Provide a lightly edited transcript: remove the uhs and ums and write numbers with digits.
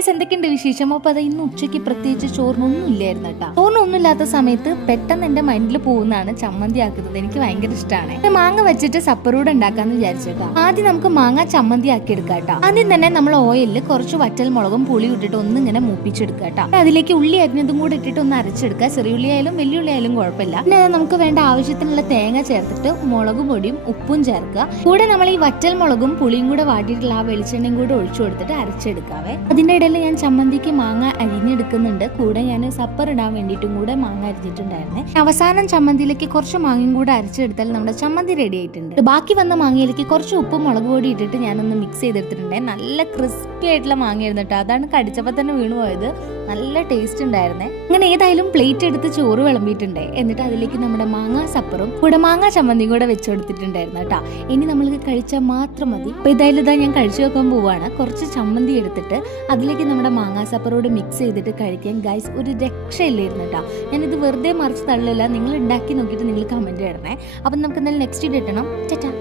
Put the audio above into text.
Guys, എന്തൊക്കെയുണ്ട് വിശേഷം? അപ്പോൾ അത് ഇന്ന് ഉച്ചയ്ക്ക് പ്രത്യേകിച്ച് ചോറിനൊന്നും ഇല്ലായിരുന്നു കേട്ടോ. ചോറിനൊന്നും ഇല്ലാത്ത സമയത്ത് പെട്ടെന്ന് എൻ്റെ മൈൻഡിൽ പോകുന്നതാണ് ചമ്മന്തി ആക്കുന്നത്. എനിക്ക് ഭയങ്കര ഇഷ്ടമാണ്. മാങ്ങ വെച്ചിട്ട് സപ്പറൂടെ ഉണ്ടാക്കാന്ന് വിചാരിച്ചേട്ടോ. ആദ്യം നമുക്ക് മാങ്ങ ചമ്മന്തി ആക്കി എടുക്കാം കേട്ടോ. ആദ്യം തന്നെ നമ്മൾ ഓയിലിൽ കുറച്ച് വറ്റൽ മുളകും പുളിയും ഇട്ടിട്ട് ഒന്നിങ്ങനെ മൂപ്പിച്ചെടുക്കുക കേട്ടോ. അതിലേക്ക് ഉള്ളി അരിഞ്ഞതും കൂടെ ഇട്ടിട്ട് ഒന്ന് അരച്ചെടുക്കുക. ചെറിയുള്ളി ആയാലും വലിയുള്ളി ആയാലും കുഴപ്പമില്ല. പിന്നെ നമുക്ക് വേണ്ട ആവശ്യത്തിനുള്ള തേങ്ങ ചേർത്തിട്ട് മുളക് പൊടിയും ഉപ്പും ചേർക്കുക. കൂടെ നമ്മൾ ഈ വറ്റൽ മുളകും പുളിയും കൂടെ വാട്ടിയിട്ടുള്ള ആ വെളിച്ചെണ്ണയും കൂടെ ഒഴിച്ചു കൊടുത്തിട്ട് അരച്ചെടുക്കാവേ. അതിന്റെ ഇടയിൽ ഞാൻ ചമ്മന്തിക്ക് മാങ്ങ അരിഞ്ഞെടുക്കുന്നുണ്ട്. കൂടെ ഞാൻ സപ്പർ ഇടാൻ വേണ്ടിയിട്ടും കൂടെ മാങ്ങ അരിഞ്ഞിട്ടുണ്ടായിരുന്നേ. അവസാനം ചമ്മന്തിയിലേക്ക് കുറച്ച് മാങ്ങയും കൂടെ അരച്ചെടുത്താൽ നമ്മുടെ ചമ്മന്തി റെഡി ആയിട്ടുണ്ട്. ബാക്കി വന്ന മാങ്ങയിലേക്ക് കുറച്ച് ഉപ്പും മുളക് പൊടി ഇട്ടിട്ട് ഞാനൊന്ന് മിക്സ് ചെയ്തെടുത്തിട്ടുണ്ട്. നല്ല ക്രിസ്പി ആയിട്ടുള്ള മാങ്ങയായിരുന്നു കേട്ടോ. അതാണ് കടിച്ചപ്പോൾ തന്നെ വീണു പോയത്. നല്ല ടേസ്റ്റ് ഉണ്ടായിരുന്നേ. അങ്ങനെ ഏതായാലും പ്ലേറ്റ് എടുത്ത് ചോറ് വിളമ്പിയിട്ടുണ്ട്. എന്നിട്ട് അതിലേക്ക് നമ്മുടെ മാങ്ങാ സപ്പറും കൂടെ മാങ്ങാ ചമ്മന്തിയും കൂടെ വെച്ച് കൊടുത്തിട്ടുണ്ടായിരുന്നു കേട്ടോ. ഇനി നമ്മൾക്ക് കഴിച്ചാൽ മാത്രം മതി. അപ്പൊ ഏതായാലും ഇതാ ഞാൻ കഴിച്ചു വെക്കാൻ പോവാണ്. കുറച്ച് ചമ്മന്തി എടുത്തിട്ട് അതിലേക്ക് നമ്മുടെ മാങ്ങാ സപ്പറോട് മിക്സ് ചെയ്തിട്ട് കഴിക്കാൻ ഗൈസ് ഒരു രക്ഷയില്ലായിരുന്നു കേട്ടോ. ഞാനിത് വെറുതെ മറിച്ച് തള്ളില്ല. നിങ്ങൾ ഉണ്ടാക്കി നോക്കിയിട്ട് നിങ്ങൾ കമന്റ് ഇടണേ. അപ്പം നമുക്ക് എന്തായാലും നെക്സ്റ്റ് ഡേ ഇടണം. ചേട്ടാ.